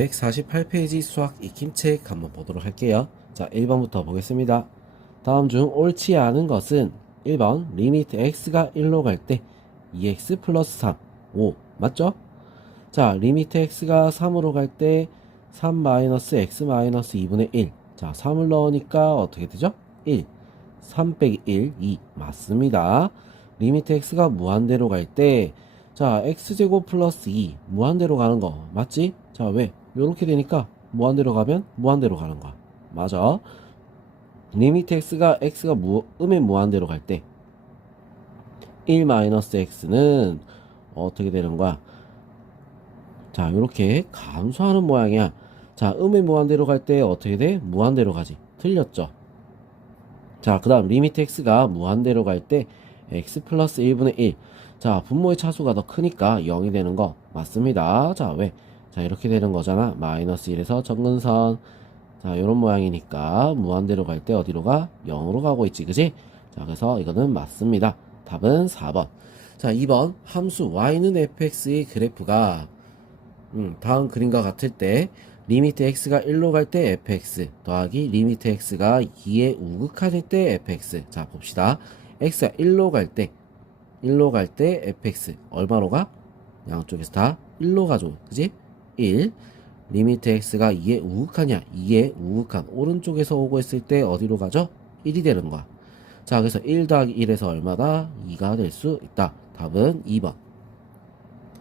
148페이지 수학 익힘책 한번 보도록 할게요. 자, 1번부터 보겠습니다. 다음 중 옳지 않은 것은 1번 리미트 x가 1로 갈 때 2x 플러스 3, 5 맞죠? 자, 리미트 x가 3으로 갈 때 3 마이너스 x 마이너스 2분의 1. 자, 3을 넣으니까 어떻게 되죠? 1. 3 빼기 1, 2 맞습니다. 리미트 x가 무한대로 갈 때 자, x제곱 플러스 2 무한대로 가는 거 맞지? 자, 왜? 요렇게 되니까 무한대로 가면 무한대로 가는 거야. 맞아. 리미트 x가 음의 무한대로 갈 때 1 마이너스 x는 어떻게 되는 거야? 자, 요렇게 감소하는 모양이야. 자, 음의 무한대로 갈 때 어떻게 돼? 무한대로 가지. 틀렸죠? 자, 그 다음 리미트 x가 무한대로 갈 때 x 플러스 1분의 1. 자, 분모의 차수가 더 크니까 0이 되는 거 맞습니다. 자, 왜? 자, 이렇게 되는 거잖아. 마이너스 1에서 정근선. 자, 요런 모양이니까 무한대로 갈 때 어디로 가? 0으로 가고 있지, 그지? 자, 그래서 이거는 맞습니다. 답은 4번. 자, 2번 함수 y는 fx의 그래프가 다음 그림과 같을 때 리미트 x가 1로 갈 때 fx 더하기 리미트 x가 2의 우극한일 때 fx. 자, 봅시다. x가 1로 갈 때 fx 얼마로 가? 양쪽에서 다 1로 가죠. 그지? 1. 리미트 x가 2의 우극한이야. 2의 우극한 오른쪽에서 오고 있을 때 어디로 가죠? 1이 되는 거야. 자, 그래서 1 더하기 1에서 얼마다? 2가 될 수 있다. 답은 2번.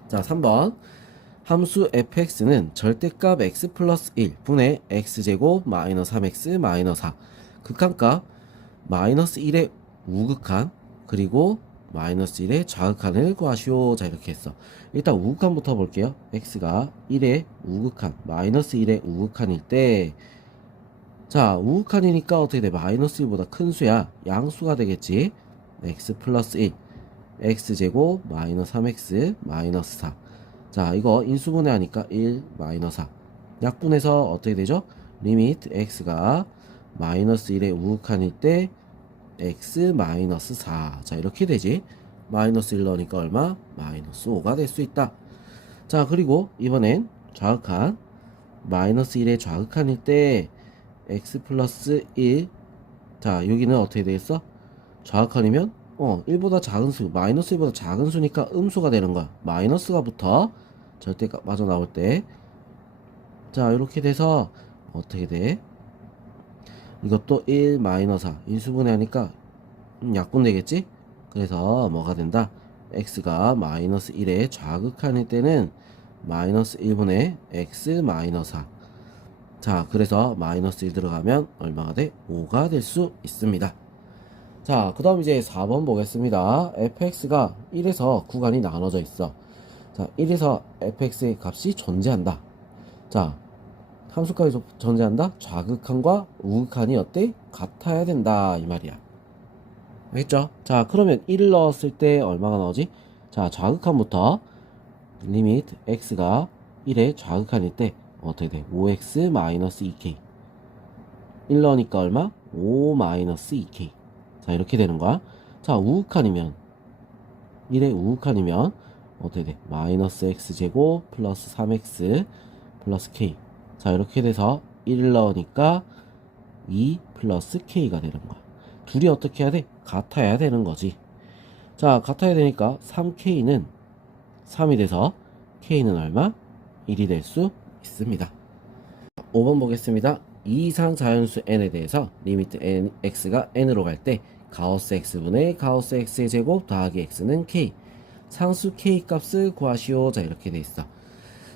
자, 3번 함수 fx는 절대값 x 플러스 1 분의 x제곱 마이너스 3x 마이너스 4 극한값 마이너스 1의 우극한 그리고 마이너스 1의 좌극한을 구하시오. 자, 이렇게 했어. 일단 우극한부터 볼게요. x가 1의 우극한 마이너스 1의 우극한일 때 자, 우극한이니까 어떻게 돼? 마이너스 1보다 큰 수야. 양수가 되겠지. x 플러스 1 x제곱 마이너스 3x 마이너스 4. 자, 이거 인수분해 하니까 1 마이너스 4 약분해서 어떻게 되죠? 리미트 x가 마이너스 1의 우극한일 때 x 마이너스 4. 자, 이렇게 되지. 마이너스 1 넣으니까 얼마? 마이너스 5가 될 수 있다. 자, 그리고 이번엔 좌극한 마이너스 1의 좌극한일 때 x 플러스 1. 자, 여기는 어떻게 되겠어? 좌극한이면 1보다 작은 수, 마이너스 1보다 작은 수니까 음수가 되는 거야. 마이너스가 붙어. 절대값 마저 나올 때. 자, 이렇게 돼서 어떻게 돼? 이것도 1 마이너스 4. 인수분해 하니까 약분 되겠지? 그래서 뭐가 된다? x가 마이너스 1의 좌극한일 때는 마이너스 1분의 x 마이너스 4. 자, 그래서 마이너스 1 들어가면 얼마가 돼? 5가 될 수 있습니다. 자, 그 다음 이제 4번 보겠습니다. fx가 1에서 구간이 나눠져 있어. 자, 1에서 fx의 값이 존재한다. 자, 함수값이 존재한다? 좌극한과 우극한이 어때? 같아야 된다. 이 말이야. 알겠죠? 자, 그러면 1을 넣었을 때 얼마가 나오지? 자, 좌극한부터 리미트 x가 1의 좌극한일 때 어떻게 돼? 5x 마이너스 2k 1 넣으니까 얼마? 5 마이너스 2k. 자, 이렇게 되는 거야. 자, 우극한이면 1의 우극한이면 어떻게 돼? 마이너스 x제곱 플러스 3x 플러스 k. 자, 이렇게 돼서 1 넣으니까 2 플러스 k가 되는 거야. 둘이 어떻게 해야 돼? 같아야 되는 거지. 자, 같아야 되니까 3k는 3이 돼서 k는 얼마? 1이 될 수 있습니다. 5번 보겠습니다. 이 이상 자연수 n에 대해서 리미트 n, x가 n으로 갈 때 가우스 x분의 가우스 x의 제곱 더하기 x는 k. 상수 k 값을 구하시오. 자, 이렇게 돼 있어.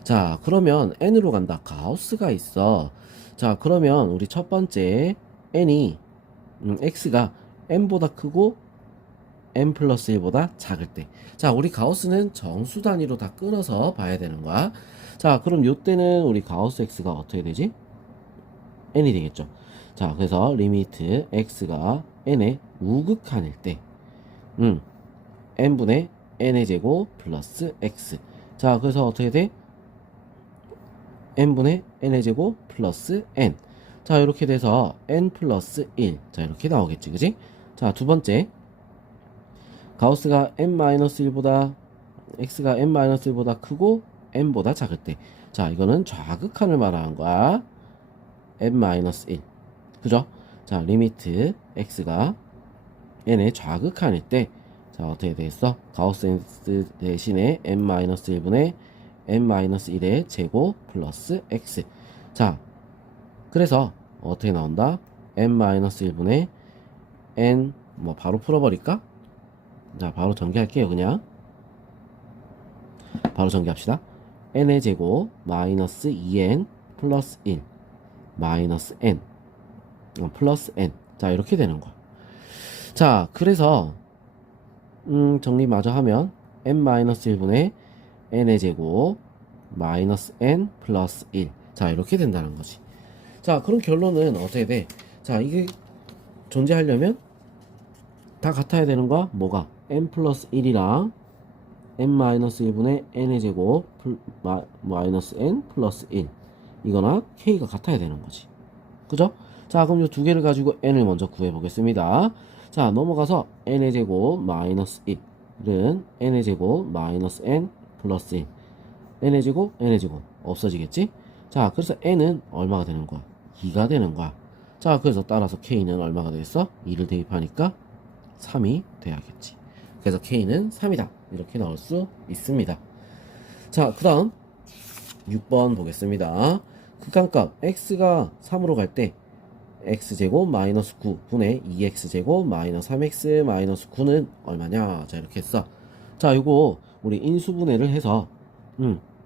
자, 그러면 n으로 간다. 가우스가 있어. 자, 그러면 우리 첫 번째 n이 x가 n보다 크고 n 플러스 1보다 작을 때. 자, 우리 가우스는 정수 단위로 다 끊어서 봐야 되는 거야. 자, 그럼 요때는 우리 가우스 x가 어떻게 되지? n이 되겠죠. 자, 그래서 리미트 x가 n의 우극한일 때 n분의 n의 제곱 플러스 x. 자, 그래서 어떻게 돼? n분의 n의 제곱 플러스 n. 자, 이렇게 돼서 n 플러스 1. 자, 이렇게 나오겠지, 그지? 자, 두 번째 가우스가 n-1보다 x가 n-1보다 크고 n보다 작을 때. 자, 이거는 좌극한을 말하는 거야. n-1. 그죠? 자, 리미트 x가 n의 좌극한일 때, 자, 어떻게 되겠어? 가우스 대신에 n-1분의 n-1의 제곱 플러스 x. 자, 그래서 어떻게 나온다? n-1분의 n, 뭐 바로 풀어버릴까? 자, 바로 전개할게요. 그냥 바로 전개합시다. n의 제곱 마이너스 2n 플러스 1 마이너스 n 플러스 n. 자, 이렇게 되는 거야. 자, 그래서 정리 마저 하면 n-1분의 n의 제곱 마이너스 n 플러스 1. 자, 이렇게 된다는 거지. 자, 그럼 결론은 어떻게 돼? 자, 이게 존재하려면 다 같아야 되는 거야. 뭐가? n 플러스 1이랑 n-1분의 n의 제곱 마이너스 n 플러스 1 이거나 k가 같아야 되는 거지. 그죠? 자, 그럼 이 두 개를 가지고 n을 먼저 구해 보겠습니다. 자, 넘어가서 n의 제곱 마이너스 1은 n의 제곱 마이너스 n 플러스 1 n의 제곱 없어지겠지? 자, 그래서 n은 얼마가 되는 거야? 2가 되는 거야. 자, 그래서 따라서 k는 얼마가 되겠어? 2를 대입하니까 3이 돼야겠지. 그래서 k는 3이다. 이렇게 나올 수 있습니다. 자, 그 다음 6번 보겠습니다. 극한값 x가 3으로 갈 때 x제곱 마이너스 9분의 2x제곱 마이너스 3x 마이너스 9는 얼마냐? 자, 이렇게 했어. 자, 요거 우리 인수분해를 해서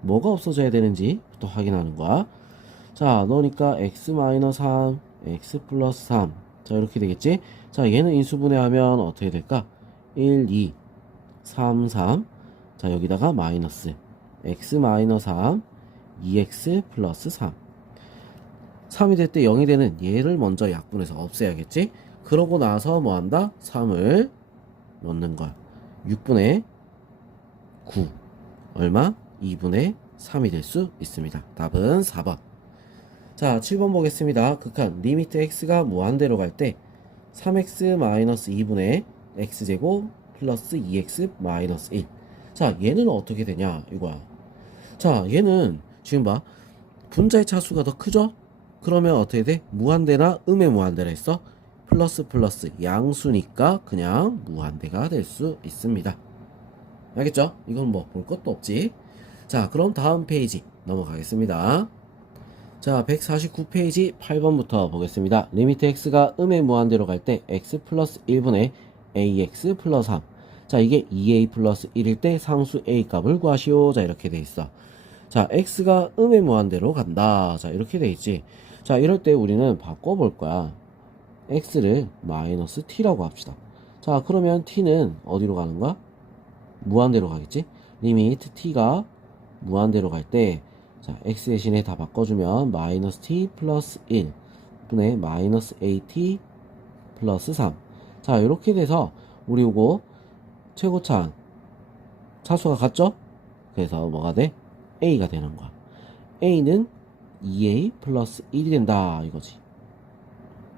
뭐가 없어져야 되는지부터 확인하는 거야. 자, 넣으니까 x 마이너스 3 x 플러스 3. 자, 이렇게 되겠지? 자, 얘는 인수분해하면 어떻게 될까? 1, 2, 3, 3. 자, 여기다가 마이너스 x 마이너스 3 2x 플러스 3. 3이 될 때 0이 되는 얘를 먼저 약분해서 없애야겠지? 그러고 나서 뭐 한다? 3을 넣는 거야. 6분의 9 얼마? 2분의 3이 될 수 있습니다. 답은 4번. 자, 7번 보겠습니다. 극한 리미트 x가 무한대로 갈 때 3x 마이너스 2분의 x제곱 플러스 2x 마이너스 1. 자, 얘는 어떻게 되냐 이거야. 자, 얘는 지금 봐. 분자의 차수가 더 크죠? 그러면 어떻게 돼? 무한대나 음의 무한대라 했어? 플러스 양수니까 그냥 무한대가 될 수 있습니다. 알겠죠? 이건 뭐 볼 것도 없지. 자, 그럼 다음 페이지 넘어가겠습니다. 자, 149페이지 8번부터 보겠습니다. 리미트 x가 음의 무한대로 갈 때 x 플러스 1분의 ax 플러스 3. 자, 이게 2a 플러스 1일 때 상수 a 값을 구하시오. 자, 이렇게 돼 있어. 자, x가 음의 무한대로 간다. 자, 이렇게 돼 있지. 자, 이럴 때 우리는 바꿔볼 거야. x를 마이너스 t라고 합시다. 자, 그러면 t는 어디로 가는 거야? 무한대로 가겠지? 리미트 t가 무한대로 갈 때, 자, x 대신에 다 바꿔주면 마이너스 t 플러스 1 분의 마이너스 at 플러스 3. 자, 이렇게 돼서 우리 요거 최고차항 차수가 같죠? 그래서 뭐가 돼? a가 되는 거야. a는 2a 플러스 1이 된다 이거지.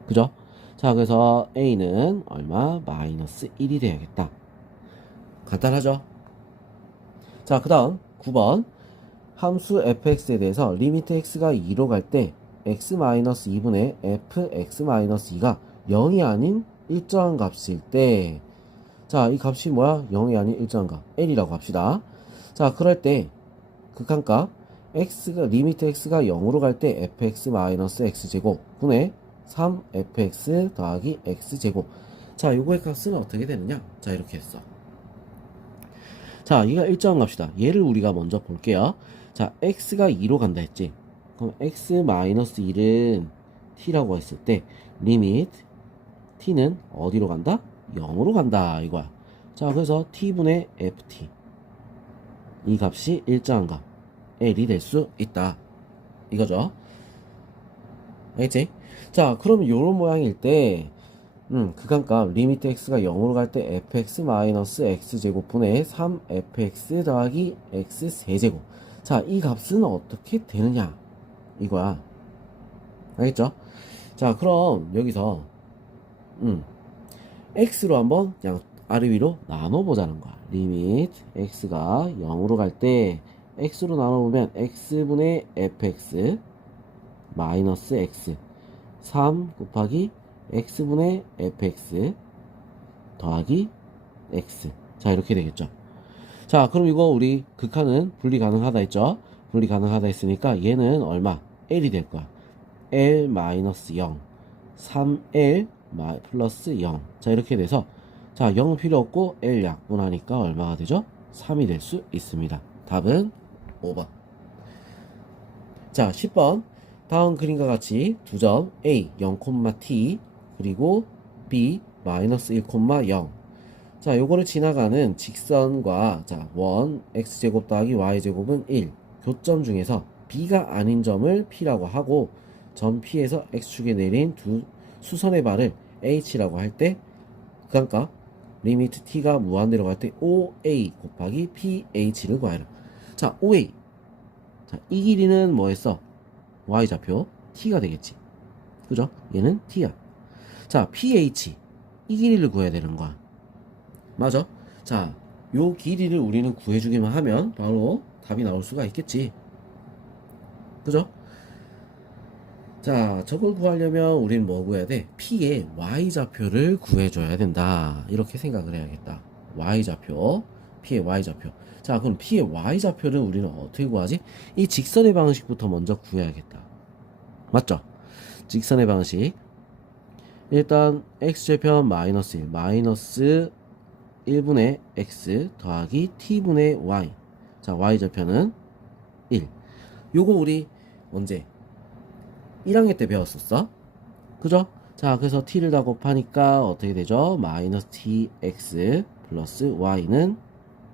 그죠? 자, 그래서 a는 얼마? 마이너스 1이 돼야겠다. 간단하죠? 자, 그 다음 9번 함수 fx에 대해서 리미트 x가 2로 갈 때 x-2분의 fx-2가 0이 아닌 일정한 값일 때, 자, 이 값이 뭐야? 0이 아닌 일정한 값 l이라고 합시다. 자, 그럴 때 극한값 리미트 x가 0으로 갈 때 fx-x제곱 분의 3fx 더하기 x제곱. 자, 요거의 값은 어떻게 되느냐? 자, 이렇게 했어. 자, 이가 일정한 값이다. 얘를 우리가 먼저 볼게요. 자, x가 2로 간다 했지. 그럼 x-1은 t라고 했을 때 리미트 t는 어디로 간다? 0으로 간다 이거야. 자, 그래서 t분의 ft 이 값이 일정한 값 l이 될 수 있다 이거죠. 알겠지? 자, 그러면 요런 모양일 때 극한값 리미트 x가 0으로 갈 때 fx-x제곱 분의 3fx 더하기 x 세제곱. 자, 이 값은 어떻게 되느냐 이거야. 알겠죠? 자, 그럼 여기서 x로 한번 그냥 아래 위로 나눠 보자는 거야. 리미트 x가 0으로 갈 때 x로 나눠보면 x분의 fx 마이너스 x 3 곱하기 x분의 fx 더하기 x. 자, 이렇게 되겠죠. 자, 그럼 이거 우리 극한은 분리 가능하다 했죠? 분리 가능하다 했으니까 얘는 얼마? L이 될 거야. L 마이너스 0 3L 플러스 0. 자, 이렇게 돼서 자, 0 필요 없고 L 약분하니까 얼마가 되죠? 3이 될 수 있습니다. 답은 5번. 자, 10번. 다음 그림과 같이 두 점 A 0,t 그리고 B 마이너스 1,0. 자, 요거를 지나가는 직선과 자, 원 x제곱 더하기 y제곱은 1. 교점 중에서 b가 아닌 점을 p라고 하고 점 p에서 x축에 내린 두 수선의 발을 h라고 할 때 그러니까 리미트 t가 무한대로 갈 때 oa 곱하기 ph를 구하라. 자, oa. 자, 이 길이는 뭐였어? y좌표 t가 되겠지. 그죠? 얘는 t야. 자, ph. 이 길이를 구해야 되는 거야. 맞아? 자, 요 길이를 우리는 구해주기만 하면 바로 답이 나올 수가 있겠지. 그죠? 자, 저걸 구하려면 우리는 뭐 구해야 돼? P의 Y좌표를 구해줘야 된다. 이렇게 생각을 해야겠다. Y좌표. P의 Y좌표. 자, 그럼 P의 Y좌표를 우리는 어떻게 구하지? 이 직선의 방식부터 먼저 구해야겠다. 맞죠? 직선의 방식. 일단, X좌편 마이너스 1, 마이너스 1분의 x 더하기 t분의 y. 자, y좌표는 1. 요거 우리 언제 1학년 때 배웠었어. 그죠? 자, 그래서 t를 다 곱하니까 어떻게 되죠? 마이너스 tx 플러스 y는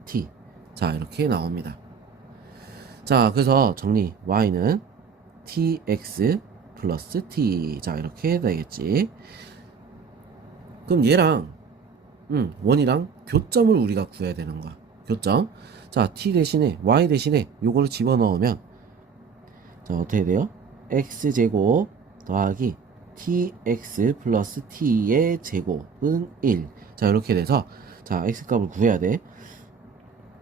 t. 자, 이렇게 나옵니다. 자, 그래서 정리. y는 tx 플러스 t. 자, 이렇게 되겠지. 그럼 얘랑 원이랑 교점을 우리가 구해야 되는 거야. 교점. 자, t 대신에 y 대신에 요거를 집어넣으면 자, 어떻게 돼요? x제곱 더하기 tx 플러스 t의 제곱은 1. 자, 이렇게 돼서 자, x값을 구해야 돼.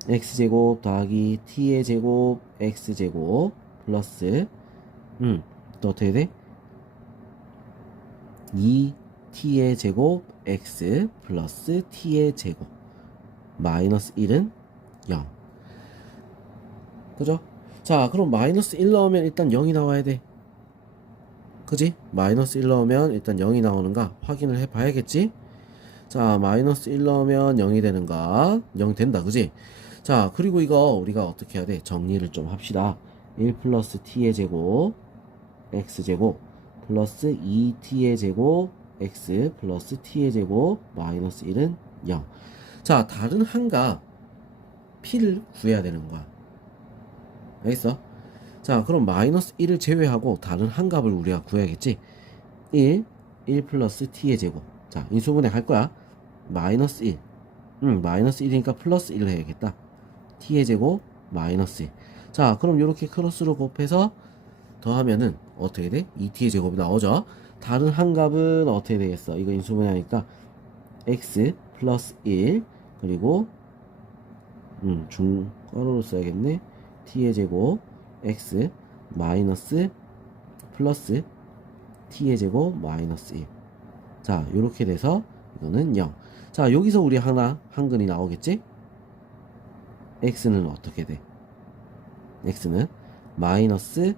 x제곱 더하기 t의 제곱 x제곱 플러스 또 어떻게 돼? 2t의 제곱 x 플러스 t의 제곱 마이너스 1은 0. 그죠? 자, 그럼 마이너스 1 넣으면 일단 0이 나와야 돼. 그지? 마이너스 1 넣으면 일단 0이 나오는가 확인을 해 봐야겠지? 자, 마이너스 1 넣으면 0이 되는가? 0 된다. 그지? 자, 그리고 이거 우리가 어떻게 해야 돼? 정리를 좀 합시다. 1 플러스 t의 제곱 x제곱 플러스 2t의 제곱 x 플러스 t의 제곱 마이너스 1은 0. 자, 다른 한값 p를 구해야 되는 거야. 알겠어? 자, 그럼 마이너스 1을 제외하고 다른 한값을 우리가 구해야겠지. 1 플러스 t의 제곱. 자, 인수분해 할 거야. 마이너스 1. 마이너스 1이니까 플러스 1을 해야겠다. t의 제곱 마이너스 1. 자, 그럼 이렇게 크로스로 곱해서 더하면은 어떻게 돼? 2t의 제곱이 나오죠. 다른 한값은 어떻게 되겠어? 이거 인수분해 하니까 x 플러스 1 그리고 중괄호로 써야겠네. t의 제곱 x 마이너스 플러스 t의 제곱 마이너스 1. 자, 요렇게 돼서 이거는 0. 자, 여기서 우리 하나 한근이 나오겠지? x는 어떻게 돼? x는 마이너스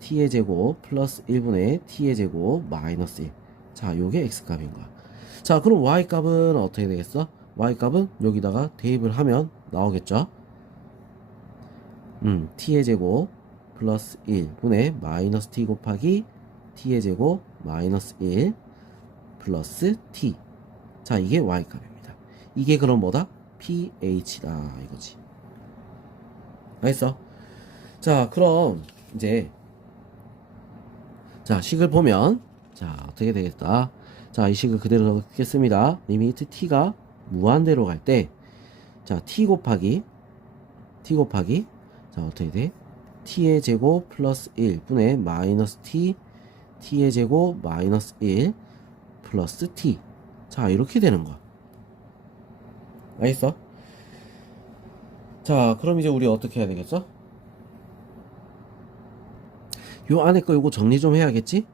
t의 제곱 플러스 1분의 t의 제곱 마이너스 1. 자, 요게 x값인 거야. 자, 그럼 y값은 어떻게 되겠어? y값은 여기다가 대입을 하면 나오겠죠? t의 제곱 플러스 1분의 마이너스 t 곱하기 t의 제곱 마이너스 1 플러스 t. 자, 이게 y값입니다. 이게 그럼 뭐다? ph다 이거지. 알겠어? 자, 그럼 이제 자, 식을 보면 자, 어떻게 되겠다. 자, 이 식을 그대로 넣겠습니다. 리미트 t가 무한대로 갈 때 자, t 곱하기 자, 어떻게 돼? t의 제곱 플러스 1분의 마이너스 t t의 제곱 마이너스 1 플러스 t. 자, 이렇게 되는 거야. 알겠어? 자, 그럼 이제 우리 어떻게 해야 되겠어? 요 안에 거 요거 정리 좀 해야겠지?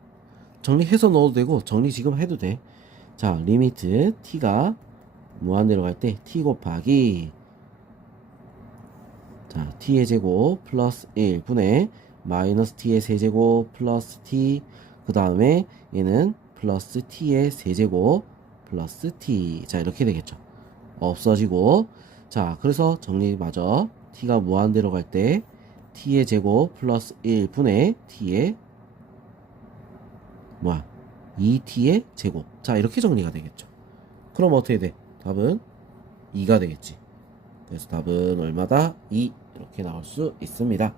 정리해서 넣어도 되고 정리 지금 해도 돼. 자, 리미트 t가 무한대로 갈 때 t 곱하기 자, t의 제곱 플러스 1분의 마이너스 t의 세제곱 플러스 t 그 다음에 얘는 플러스 t의 세제곱 플러스 t 자 이렇게 되겠죠. 없어지고 자 그래서 정리 마저 t가 무한대로 갈 때 t의 제곱 플러스 1분의 t의 뭐야 2t의 제곱 자 이렇게 정리가 되겠죠. 그럼 어떻게 돼? 답은 2가 되겠지. 그래서 답은 얼마다? 2 이렇게 나올 수 있습니다.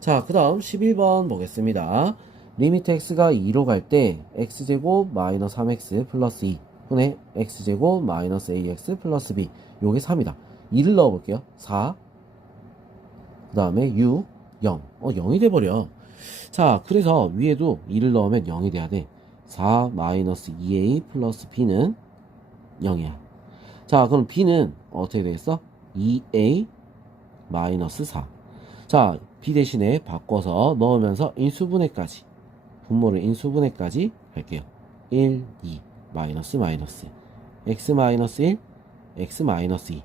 자 그 다음 11번 보겠습니다. 리미트 x가 2로 갈 때 x제곱 마이너스 3x 플러스 2 분의 x제곱 마이너스 ax 플러스 b 요게 3이다. 2를 넣어볼게요. 4 그 다음에 6 0 0이 돼버려. 자 그래서 위에도 2를 넣으면 0이 돼야 돼. 4 마이너스 2a 플러스 b는 0이야. 자 그럼 b는 어떻게 되겠어? 2a 마이너스 4. 자 b 대신에 바꿔서 넣으면서 인수분해까지 분모를 인수분해까지 할게요. 1 2 마이너스 마이너스 x 마이너스 1 x 마이너스 2.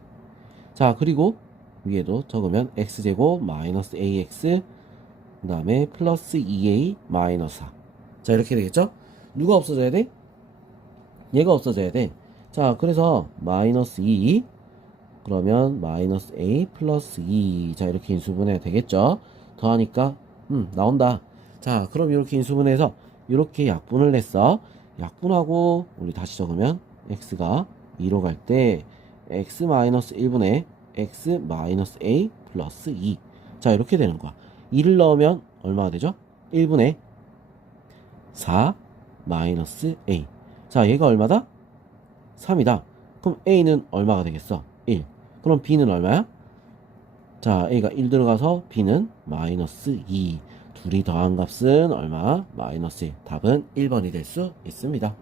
자 그리고 위에도 적으면 x제곱 마이너스 ax 그 다음에 플러스 2a 마이너스 4. 자 이렇게 되겠죠? 누가 없어져야 돼? 얘가 없어져야 돼. 자 그래서 마이너스 2 그러면 마이너스 a 플러스 2 자 이렇게 인수분해 되겠죠? 더하니까 나온다. 자 그럼 이렇게 인수분해해서 이렇게 약분을 냈어. 약분하고 우리 다시 적으면 x가 2로 갈 때 x 마이너스 1분의 x 마이너스 a 플러스 2 자 이렇게 되는 거야. 2를 넣으면 얼마가 되죠? 1분의 4 마이너스 a 자 얘가 얼마다? 3이다. 그럼 a는 얼마가 되겠어? 1. 그럼 b는 얼마야? 자 a가 1 들어가서 b는 마이너스 2 둘이 더한 값은 얼마? 마이너스 1 답은 1번이 될 수 있습니다.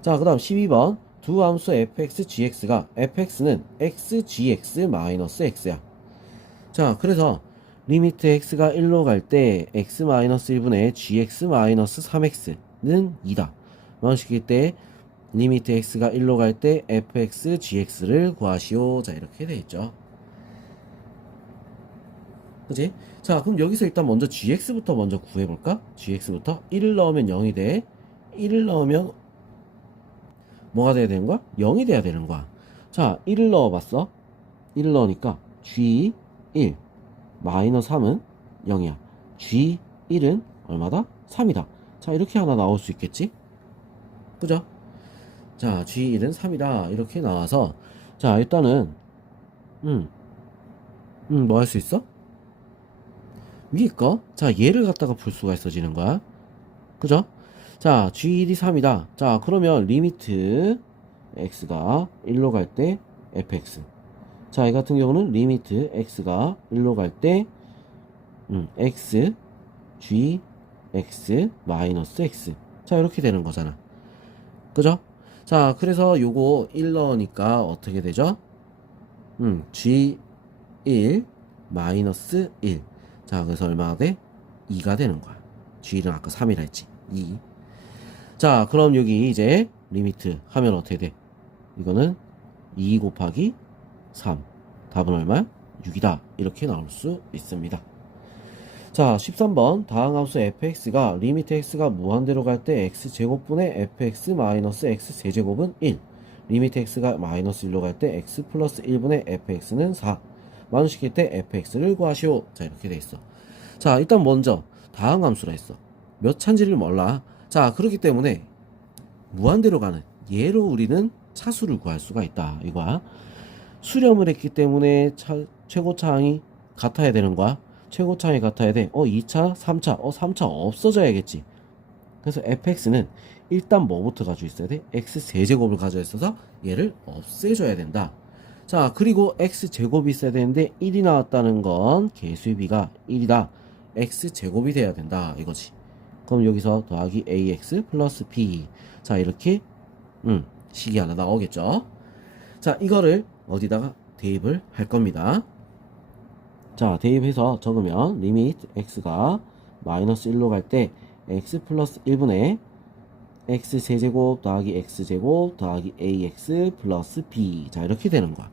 자 그 다음 12번 두 함수 fx, gx가 fx는 x, gx 마이너스 x야. 자 그래서 리미트 x가 1로 갈 때 x 마이너스 1분의 gx 마이너스 3x는 2다. 방식일 때 리미트 x가 1로 갈 때 fx, gx를 구하시오. 자 이렇게 되어있죠. 그치? 자 그럼 여기서 일단 먼저 gx부터 먼저 구해볼까? gx부터 1을 넣으면 0이 돼. 1을 넣으면 뭐가 돼야 되는 거야? 0이 돼야 되는 거야. 자 1을 넣어봤어. 1을 넣으니까 g1 마이너스 3은 0이야. g1은 얼마다? 3이다. 자 이렇게 하나 나올 수 있겠지? 그죠? 자 g1은 3이다. 이렇게 나와서 자 일단은 뭐 할 수 있어? 위에 거? 자 얘를 갖다가 풀 수가 있어지는 거야. 그죠? 자 g1이 3이다. 자 그러면 리미트 x가 1로 갈 때 fx 자 이 같은 경우는 리미트 x가 1로 갈 때 x g x 마이너스 x 자 이렇게 되는 거잖아. 그죠? 자 그래서 요거 1 넣으니까 어떻게 되죠? g1 마이너스 1 자 그래서 얼마가 돼? 2가 되는 거야. g1은 아까 3이라 했지. 2 자 그럼 여기 이제 리미트 하면 어떻게 돼? 이거는 2 곱하기 3 답은 얼마야? 6이다. 이렇게 나올 수 있습니다. 자 13번 다항함수 fx가 리미트 x가 무한대로 갈 때 x제곱분의 fx 마이너스 x세제곱은 1 리미트 x가 마이너스 1로 갈 때 x 플러스 1분의 fx는 4 만원시킬 때 fx를 구하시오. 자 이렇게 돼 있어. 자 일단 먼저 다항함수라 했어. 몇 차인지를 몰라. 자 그렇기 때문에 무한대로 가는 얘로 우리는 차수를 구할 수가 있다 이거야. 수렴을 했기 때문에 최고차항이 같아야 되는 거야. 최고차항이 같아야 돼. 2차 3차 3차 없어져야겠지. 그래서 fx는 일단 뭐부터 가지고 있어야 돼? x세제곱을 가지고 있어서 얘를 없애줘야 된다. 자 그리고 x제곱이 있어야 되는데 1이 나왔다는 건 개수의 비가 1이다. x제곱이 돼야 된다 이거지. 그럼 여기서 더하기 ax 플러스 b 자 이렇게 식이 하나 나오겠죠. 자 이거를 어디다가 대입을 할 겁니다. 자 대입해서 적으면 리미트 x가 마이너스 1로 갈 때 x 플러스 1분의 x 세제곱 더하기 x제곱 더하기 ax 플러스 b. 자, 이렇게 되는 거야.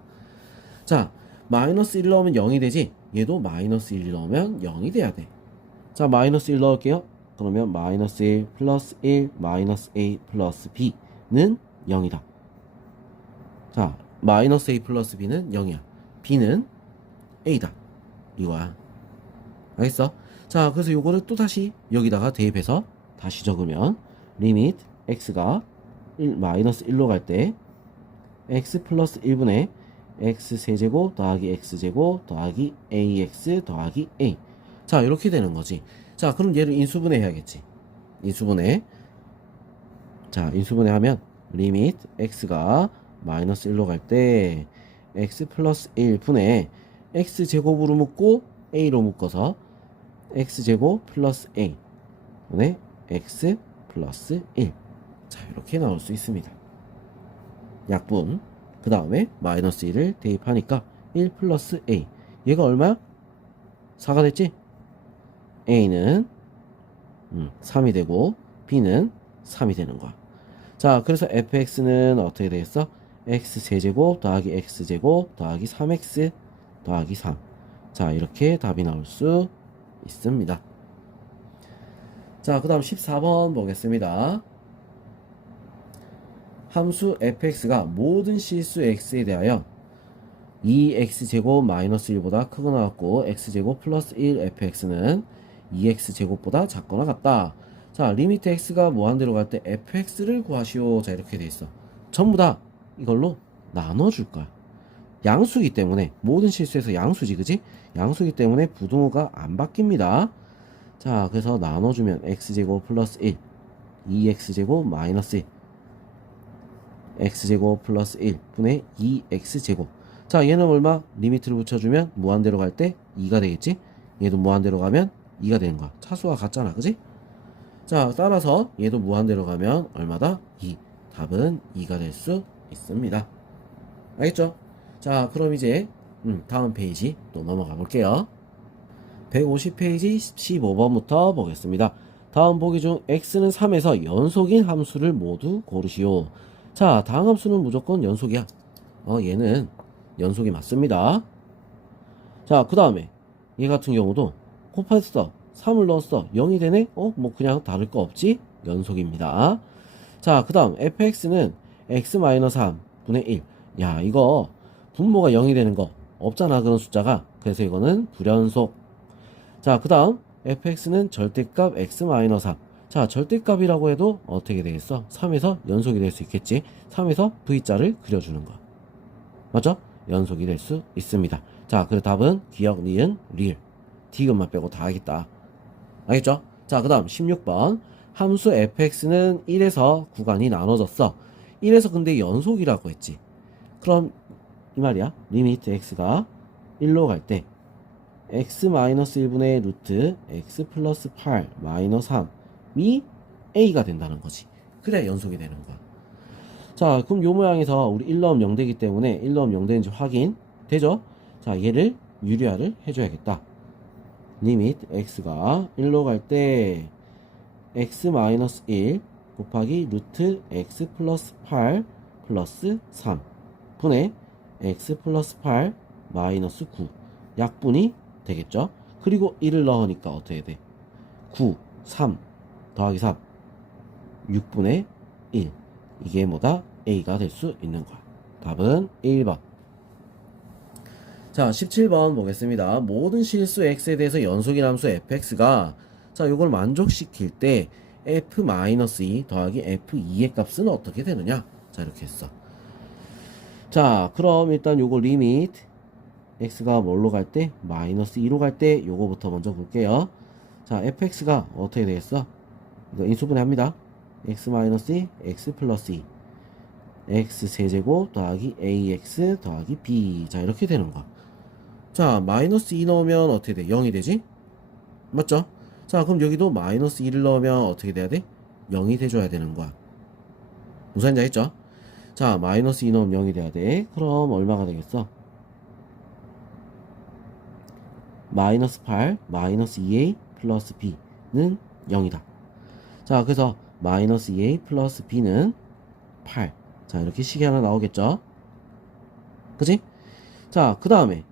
자, 마이너스 1 넣으면 0이 되지? 얘도 마이너스 1 넣으면 0이 돼야 돼. 자, 마이너스 1 넣을게요. 그러면 마이너스 1 플러스 1 마이너스 a 플러스 b는 0이다. 자, 마이너스 a 플러스 b는 0이야. b는 a다. 이거야. 알겠어? 자, 그래서 요거를 또 다시 여기다가 대입해서 다시 적으면 리미트 x가 마이너스 1로 갈 때 x 플러스 1분의 x 세제곱 더하기 x제곱 더하기 ax 더하기 a. 자, 이렇게 되는 거지. 자, 그럼 얘를 인수분해 해야겠지. 인수분해. 자, 인수분해 하면 리미트 x가 마이너스 1로 갈 때 x 플러스 1분의 x제곱으로 묶고 a로 묶어서 x제곱 플러스 a 분의 x 플러스 1. 자, 이렇게 나올 수 있습니다. 약분. 그 다음에 마이너스 1을 대입하니까 1 플러스 a. 얘가 얼마야? 4가 됐지? a는 3이 되고 b는 3이 되는 거야. 자, 그래서 fx는 어떻게 되겠어? x 세제곱 더하기 x제곱 더하기 3x 더하기 3. 자, 이렇게 답이 나올 수 있습니다. 자, 그 다음 14번 보겠습니다. 함수 fx가 모든 실수 x에 대하여 2x제곱 마이너스 1보다 크거나 같고 x제곱 플러스 1 fx는 2x제곱보다 작거나 같다. 자, 리미트 x가 무한대로 갈 때 fx를 구하시오. 자, 이렇게 돼 있어. 전부 다 이걸로 나눠줄 거야. 양수기 때문에 모든 실수에서 양수지, 그지? 양수기 때문에 부등호가 안 바뀝니다. 자, 그래서 나눠주면 x제곱 플러스 1 2x제곱 마이너스 1 x제곱 플러스 1 분의 2x제곱. 자, 얘는 얼마? 리미트를 붙여주면 무한대로 갈 때 2가 되겠지? 얘도 무한대로 가면 2가 되는 거야. 차수가 같잖아, 그지? 자, 따라서 얘도 무한대로 가면 얼마다? 2. 답은 2가 될 수 있습니다. 알겠죠? 자, 그럼 이제 다음 페이지 또 넘어가 볼게요. 150페이지 15번부터 보겠습니다. 다음 보기 중 x는 3에서 연속인 함수를 모두 고르시오. 자, 다음 함수는 무조건 연속이야. 얘는 연속이 맞습니다. 자, 그 다음에 얘 같은 경우도 곱했어. 3을 넣었어. 0이 되네? 뭐 그냥 다를 거 없지? 연속입니다. 자, 그 다음 fx는 x-3분의 1. 야, 이거 분모가 0이 되는 거 없잖아, 그런 숫자가. 그래서 이거는 불연속. 자, 그 다음 fx는 절대값 x-3. 자, 절대값이라고 해도 어떻게 되겠어? 3에서 연속이 될 수 있겠지. 3에서 v자를 그려주는 거 맞죠? 연속이 될 수 있습니다. 자, 그래서 답은 기억, 니은, 리을. 디귿만 빼고 다 하겠다. 알겠죠? 자, 그 다음 16번. 함수 fx는 1에서 구간이 나눠졌어. 1에서 근데 연속이라고 했지. 그럼 이 말이야. 리미트 x가 1로 갈 때 x-1분의 루트 x 플러스 8 마이너스 3이 a가 된다는 거지. 그래 연속이 되는 거야. 자, 그럼 요 모양에서 우리 1 넣으면 0 되기 때문에 1 넣으면 0 되는지 확인 되죠? 자, 얘를 유리화를 해줘야겠다. 리미트 x가 1로 갈 때 x-1 곱하기 루트 x 플러스 8 플러스 3 분의 x 플러스 8 마이너스 9 약분이 되겠죠? 그리고 1을 넣으니까 어떻게 돼? 9, 3 더하기 3 6분의 1 이게 뭐다? a가 될 수 있는 거야. 답은 1번. 자, 17번 보겠습니다. 모든 실수 x에 대해서 연속인 함수 fx가 자, 요걸 만족시킬 때 f-2 더하기 f2의 값은 어떻게 되느냐? 자, 이렇게 했어. 자, 그럼 일단 요거 리미트 x가 뭘로 갈 때? 마이너스 2로 갈 때 요거부터 먼저 볼게요. 자, fx가 어떻게 되겠어? 이거 인수분해 합니다. x-2, x 플러스 2 x 세제곱 더하기 ax 더하기 b. 자, 이렇게 되는 거야. 자, 마이너스 2 넣으면 어떻게 돼? 0이 되지? 맞죠? 자, 그럼 여기도 마이너스 2를 넣으면 어떻게 돼야 돼? 0이 돼줘야 되는 거야. 무슨 말인지 알겠죠? 자, 마이너스 2 넣으면 0이 돼야 돼. 그럼 얼마가 되겠어? 마이너스 8 마이너스 2a 플러스 b 0이다. 자, 그래서 마이너스 2a 플러스 b는 8. 자, 이렇게 식이 하나 나오겠죠? 그치? 자, 그 다음에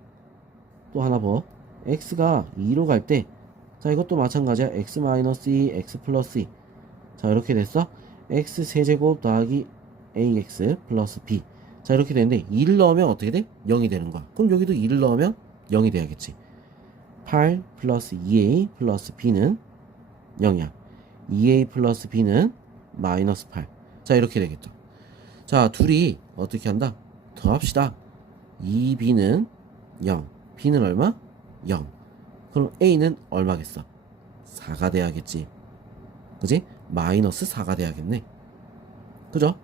또 하나 봐. x가 2로 갈 때, 자, 이것도 마찬가지야. x 마이너스 2, x 플러스 2. 자, 이렇게 됐어. x 세제곱 더하기 ax 플러스 b. 자, 이렇게 되는데 2를 넣으면 어떻게 돼? 0이 되는 거야. 그럼 여기도 2를 넣으면 0이 돼야겠지. 8 플러스 2a 플러스 b는 0이야. 2a 플러스 b는 마이너스 8. 자, 이렇게 되겠죠. 자, 둘이 어떻게 한다? 더합시다. 2b는 0, b는 얼마? 0. 그럼 a는 얼마겠어? 4가 돼야겠지. 그지? 마이너스 4가 돼야겠네. 그죠?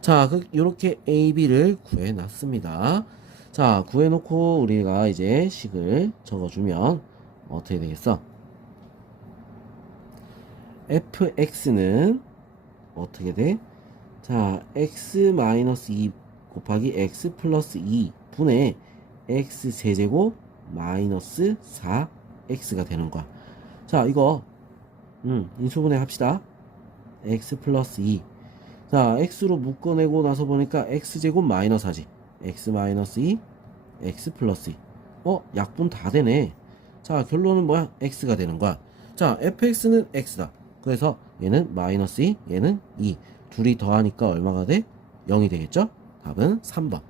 자, 요렇게 a, b를 구해놨습니다. 자, 구해놓고 우리가 이제 식을 적어주면 어떻게 되겠어? fx는 어떻게 돼? 자, x-2 곱하기 x 플러스 2 분의 x 세제곱 마이너스 4x가 되는 거야. 자, 이거 인수분해 합시다. x 플러스 2. 자, x로 묶어내고 나서 보니까 x제곱 마이너스 하지. x 마이너스 2, x 플러스 2. 약분 다 되네. 자, 결론은 뭐야? x가 되는 거야. 자, fx는 x다. 그래서 얘는 마이너스 2, 얘는 2. 둘이 더하니까 얼마가 돼? 0이 되겠죠? 답은 3번.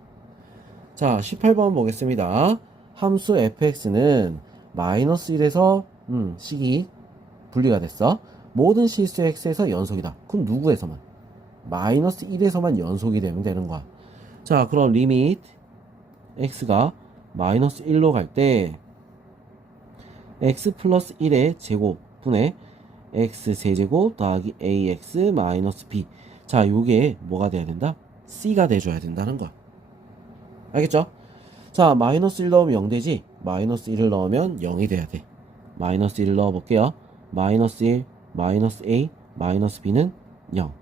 자, 18번 보겠습니다. 함수 fx는 마이너스 1에서 식이 분리가 됐어. 모든 실수 x에서 연속이다. 그럼 누구에서만? 마이너스 1에서만 연속이 되면 되는 거야. 자, 그럼 리밋 x가 마이너스 1로 갈 때 x 플러스 1의 제곱분의 x 세제곱 더하기 ax 마이너스 b. 자, 요게 뭐가 돼야 된다? c가 돼줘야 된다는 거야. 알겠죠? 자, 마이너스 1 넣으면 0 되지? 마이너스 1을 넣으면 0이 돼야 돼. 마이너스 1을 넣어볼게요. 마이너스 1, 마이너스 a, 마이너스 b는 0.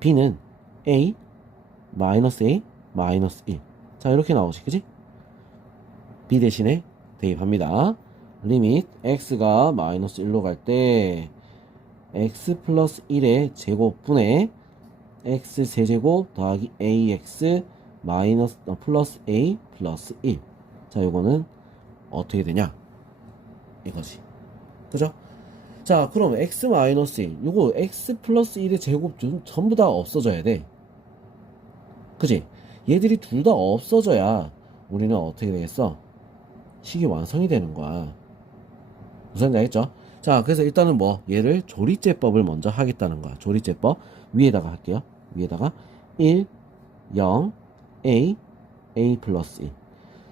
b는 a, 마이너스 a, 마이너스 1. 자, 이렇게 나오지, 그지? b 대신에 대입합니다. 리밋 x가 마이너스 1로 갈 때 x 플러스 1의 제곱분의 x 세제곱 더하기 ax 마이너스 플러스 a 플러스 1. 자, 요거는 어떻게 되냐? 이거지. 그죠? 자, 그럼 x 마이너스 1. 요거 x 플러스 1의 제곱은 전부 다 없어져야 돼. 그지? 얘들이 둘 다 없어져야 우리는 어떻게 되겠어? 식이 완성이 되는 거야. 무슨 지 알겠죠? 자, 그래서 일단은 뭐 얘를 조리제법을 먼저 하겠다는 거야. 조리제법 위에다가 할게요. 위에다가 1, 0, a, a 플러스 1.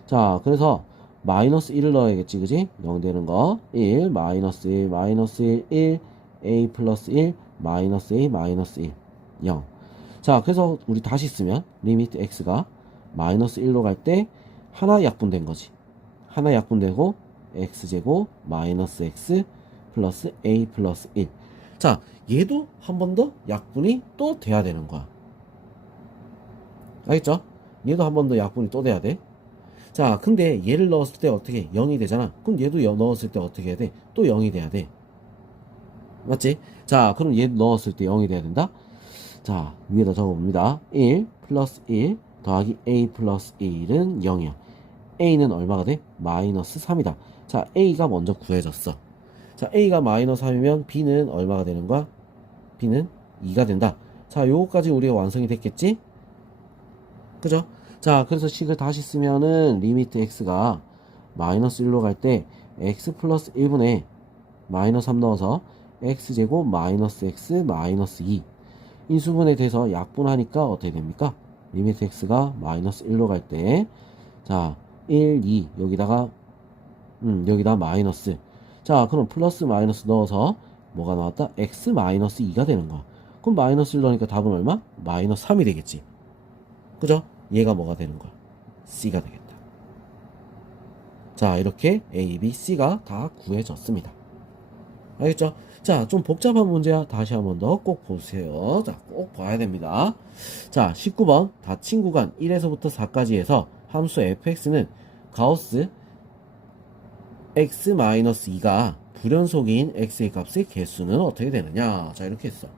자, 그래서 마이너스 1을 넣어야겠지, 그지? 0 되는 거 1, 마이너스 1, 마이너스 1, 1, a 플러스 1, 마이너스 a, 마이너스 1, 0. 자, 그래서 우리 다시 쓰면 리미트 x가 마이너스 1로 갈 때 하나 약분된 거지. 하나 약분되고 x제곱 마이너스 x 플러스 a 플러스 1. 자, 얘도 한 번 더 약분이 또 돼야 되는 거야. 알겠죠? 얘도 한 번 더 약분이 또 돼야 돼. 자, 근데 얘를 넣었을 때 어떻게 0이 되잖아. 그럼 얘도 넣었을 때 어떻게 해야 돼? 또 0이 돼야 돼. 맞지? 자, 그럼 얘 넣었을 때 0이 돼야 된다. 자, 위에다 적어봅니다. 1 플러스 1 더하기 a 플러스 1은 0이야. a는 얼마가 돼? 마이너스 3이다. 자, a가 먼저 구해졌어. 자, a가 마이너스 3이면 b는 얼마가 되는 거야? b는 2가 된다. 자, 요거까지 우리가 완성이 됐겠지? 그죠? 자, 그래서 식을 다시 쓰면은 리미트 x가 마이너스 1로 갈 때 x 플러스 1분의 마이너스 3 넣어서 x제곱 마이너스 x 마이너스 2. 인수분해 돼서 약분하니까 어떻게 됩니까? 리미트 x가 마이너스 1로 갈 때 자, 1, 2 여기다가 여기다 마이너스. 자, 그럼 플러스 마이너스 넣어서 뭐가 나왔다? x 마이너스 2가 되는 거야. 그럼 마이너스 1 넣으니까 답은 얼마? 마이너스 3이 되겠지. 그죠? 얘가 뭐가 되는 거야? c가 되겠다. 자, 이렇게 a, b, c가 다 구해졌습니다. 알겠죠? 자, 좀 복잡한 문제야. 다시 한 번 더 꼭 보세요. 자, 꼭 봐야 됩니다. 자, 19번 닫힌 구간 1에서부터 4까지 해서 함수 fx는 가우스 x-2가 불연속인 x의 값의 개수는 어떻게 되느냐. 자, 이렇게 했어.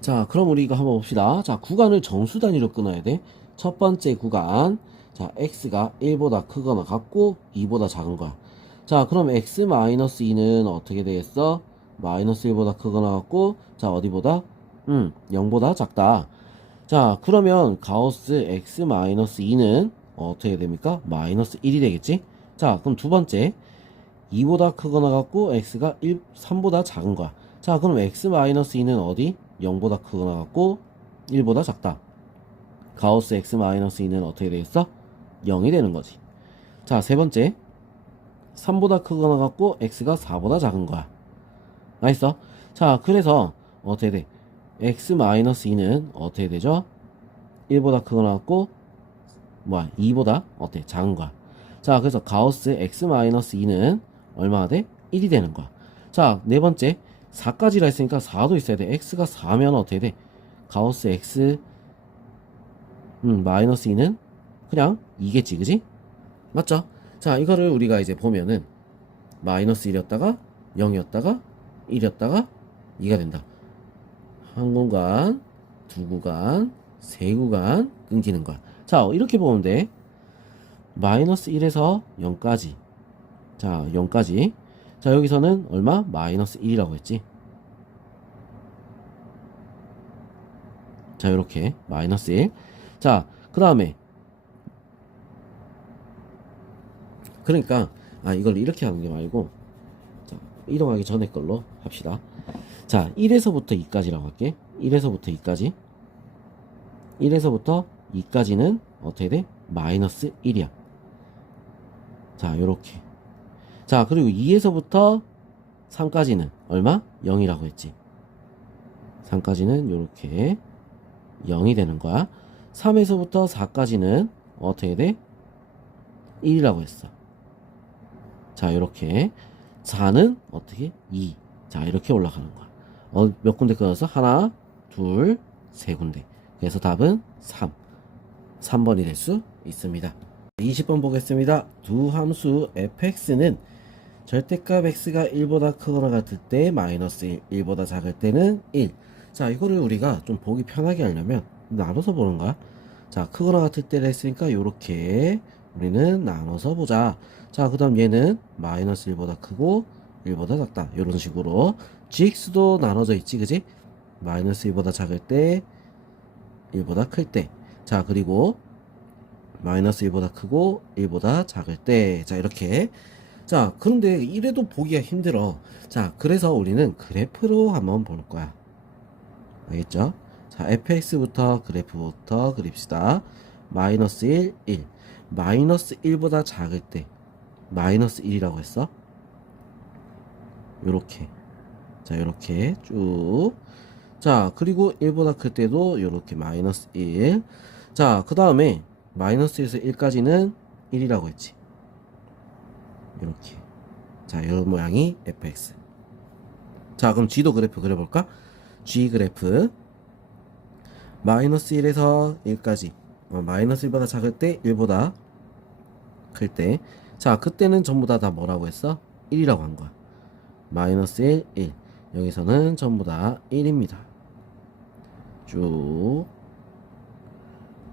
자, 그럼 우리 이거 한번 봅시다. 자, 구간을 정수 단위로 끊어야 돼. 첫 번째 구간. 자, x가 1보다 크거나 같고 2보다 작은 거야. 자, 그럼 x-2는 어떻게 되겠어? 마이너스 1보다 크거나 같고, 자, 어디보다? 0보다 작다. 자, 그러면 가우스 x-2는 어떻게 됩니까? 마이너스 1이 되겠지? 자, 그럼 두 번째. 2보다 크거나 같고 x가 3보다 작은 거야. 자, 그럼 x-2는 어디? 0보다 크거나 같고 1보다 작다. 가우스 x-2는 어떻게 되겠어? 0이 되는 거지. 자, 세 번째. 3보다 크거나 같고 x가 4보다 작은 거야. 알겠어? 자, 그래서 어떻게 돼? x-2는 어떻게 되죠? 1보다 크거나 같고 2보다 어때? 작은 거야. 자, 그래서 가우스 x-2는 얼마나 돼? 1이 되는 거야. 자, 네 번째. 4까지라 했으니까 4도 있어야 돼. x가 4면 어떻게 돼? 가우스 x 마이너스 2는 그냥 2겠지, 그지? 맞죠? 자, 이거를 우리가 이제 보면은 마이너스 1이었다가 0이었다가 1이었다가 2가 된다. 한 구간, 두 구간, 세 구간 끊기는 거야. 자, 이렇게 보면 돼. 마이너스 1에서 0까지. 자, 0까지. 자, 여기서는 얼마? 마이너스 1이라고 했지. 자, 이렇게 마이너스 1. 자, 그 다음에 그러니까 이걸 이렇게 하는 게 말고, 자, 이동하기 전에 걸로 합시다. 자, 1에서부터 2까지라고 할게. 1에서부터 2까지. 1에서부터 2까지는 어떻게 돼? 마이너스 1이야. 자, 요렇게. 자, 그리고 2에서부터 3까지는 얼마? 0이라고 했지. 3까지는 요렇게 0이 되는 거야. 3에서부터 4까지는 어떻게 돼? 1이라고 했어. 자, 요렇게. 4는 어떻게? 2. 자, 이렇게 올라가는 거야. 몇 군데 끊어서? 하나, 둘, 세 군데. 그래서 답은 3. 3번이 될 수 있습니다. 20번 보겠습니다. 두 함수 fx는 절대값 x가 1보다 크거나 같을 때 마이너스 1, 1보다 작을 때는 1. 자, 이거를 우리가 좀 보기 편하게 하려면 나눠서 보는 거야. 자, 크거나 같을 때를 했으니까 요렇게 우리는 나눠서 보자. 자, 그 다음 얘는 마이너스 1보다 크고 1보다 작다. 요런 식으로 gx도 나눠져 있지, 그지? 마이너스 1보다 작을 때 1보다 클 때. 자, 그리고 마이너스 1보다 크고 1보다 작을 때. 자, 이렇게. 자, 그런데 이래도 보기가 힘들어. 자, 그래서 우리는 그래프로 한번 볼 거야. 알겠죠? 자, fx부터 그래프부터 그립시다. 마이너스 1, 1. 마이너스 1보다 작을 때 마이너스 1이라고 했어. 요렇게. 자, 요렇게 쭉. 자, 그리고 1보다 클 때도 요렇게 마이너스 1. 자, 그 다음에 마이너스에서 1까지는 1이라고 했지. 이렇게. 자, 이런 모양이 fx. 자, 그럼 g도 그래프 그려볼까? g 그래프. 마이너스 1에서 1까지. 마이너스 1보다 작을 때 1보다 클 때. 자, 그때는 전부 다 뭐라고 했어? 1이라고 한 거야. 마이너스 1, 1. 여기서는 전부 다 1입니다. 쭉.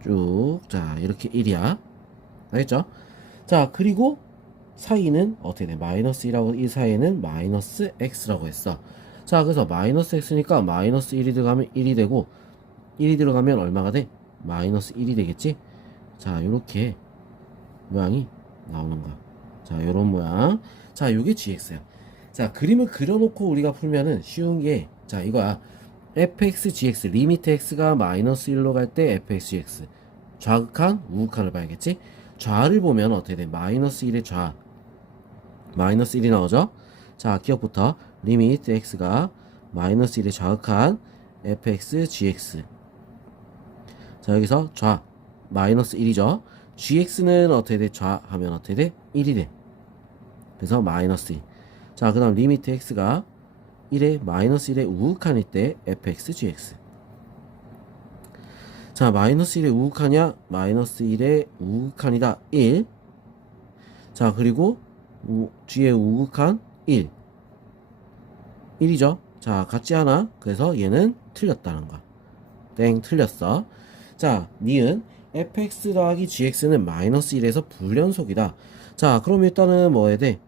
쭉. 자, 이렇게 1이야. 알겠죠? 자, 그리고 사이는 어떻게 돼? 마이너스 1하고 1 사이에는 마이너스 x라고 했어. 자, 그래서 마이너스 x니까 마이너스 1이 들어가면 1이 되고 1이 들어가면 얼마가 돼? 마이너스 1이 되겠지? 자, 요렇게 모양이 나오는 거야. 자, 요런 모양. 자, 요게 gx야. 자, 그림을 그려놓고 우리가 풀면은 쉬운 게, 자, 이거야. fx, gx, 리미트 x가 마이너스 1로 갈 때 fx, gx. 좌극한, 우극한을 봐야겠지? 좌를 보면 어떻게 돼? 마이너스 1의 좌. 마이너스 1이 나오죠? 자, 기억부터 리미트 x가 마이너스 1의 좌극한 fx, gx. 자, 여기서 좌. 마이너스 1이죠? gx는 어떻게 돼? 좌 하면 어떻게 돼? 1이 돼. 그래서 마이너스 1. 자, 그 다음 리미트 x가 1의 마이너스 1의 우극한일 때 fx, gx. 자, 마이너스 1의 우극한이야? 마이너스 1의 우극한이다. 1. 자, 그리고 g의 우극한 1이죠. 자, 같지 않아? 그래서 얘는 틀렸다는 거야. 땡, 틀렸어. 자, 니은 fx 더하기 gx는 마이너스 1에서 불연속이다. 자, 그럼 일단은 뭐 해야 돼?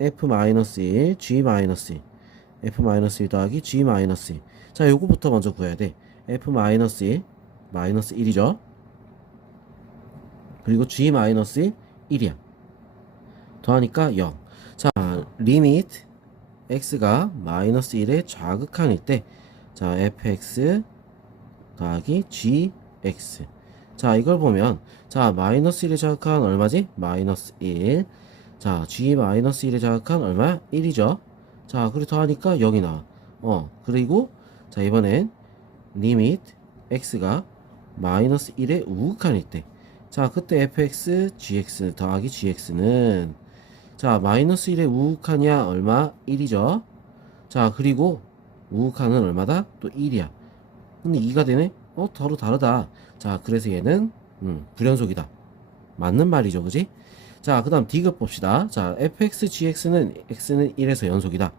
f-1, g-1, f-1 더하기 g-1. 자, 요거부터 먼저 구해야 돼. f-1, 마이너스 1이죠. 그리고 g-1, 1이야. 더하니까 0. 자, 리미트 x가 마이너스 1에 좌극한일 때, 자, fx 더하기 gx. 자, 이걸 보면, 자, 마이너스 1에 좌극한 얼마지? 마이너스 1. 자, g 마이너스 1에 좌극한 얼마야? 1이죠. 자, 그리고 더하니까 0이 나와. 그리고, 자, 이번엔 리미트 x가 마이너스 1에 우극한일 때, 자, 그때 fx gx 더하기 gx는, 자, 마이너스 1에 우극하냐 얼마? 1이죠. 자, 그리고 우극하는 얼마다? 또 1이야. 근데 2가 되네? 서로 다르다. 자, 그래서 얘는 불연속이다. 맞는 말이죠, 그지? 자, 그 다음 디귿 봅시다. 자, fx gx는 x는 1에서 연속이다.